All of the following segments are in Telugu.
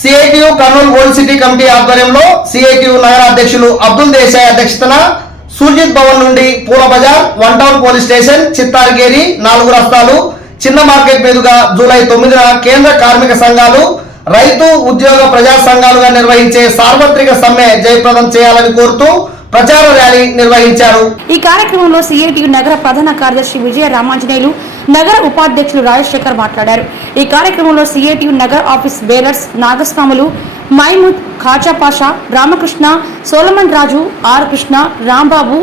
CITU Kurnool old city committee ఆధ్వర్యంలో సిఐటియు నగర అధ్యక్షులు అబ్దుల్ దేశాయ్ అధ్యక్షతన సూర్జిత్ భవన్ నుండి పూల bazaar one town police station Chittarageri నాలుగు రస్తాలు చిన్న మార్కెట్ మీదుగా జూలై తొమ్మిదిన కేంద్ర కార్మిక సంఘాలు రైతు ఉద్యోగ ప్రజా సంఘాలుగా నిర్వహించే సార్వత్రిక సమ్మె జయప్రదం చేయాలని కోరుతూ ప్రచార ర్యాలీ నిర్వహించారు. ఈ కార్యక్రమంలో సిఐటియు నగర ప్రధాన కార్యదర్శి విజయ రామాంజనేయులు నగర ఉపాధ్యక్షులు రాజశేఖర్ మాట్లాడారు. ఈ కార్యక్రమంలో సిఐటియు నగర office bearers Nagaswamulu Maimud Khaja Pasha Ramakrishna Solomon Raju R Krishna Rambabu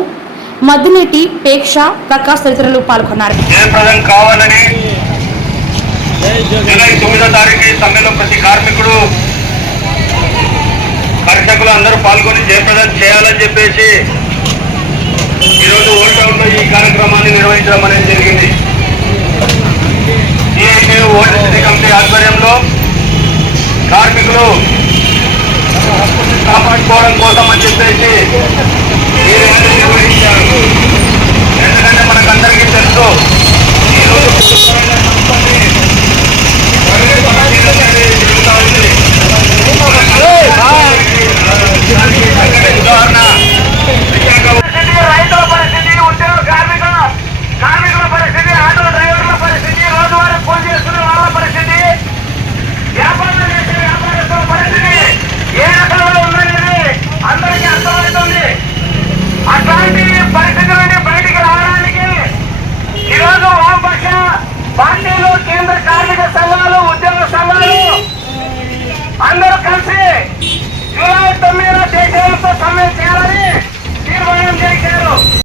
Maddineti పేక్ష Prakash తదితరులు పాల్గొన్నారు. జూలై తొమ్మిదో తారీఖు ఈ సమ్మెలో ప్రతి కార్మికుడు చేసి ఈరోజు ఓల్డ్ టౌన్లో ఈ కార్యక్రమాన్ని నిర్వహించడం అనేది జరిగింది. సిఐటి ఓల్డ్ సిటీ కమిటీ ఆధ్వర్యంలో కార్మికులు కాపాడుకోవడం కోసం అని చెప్పేసి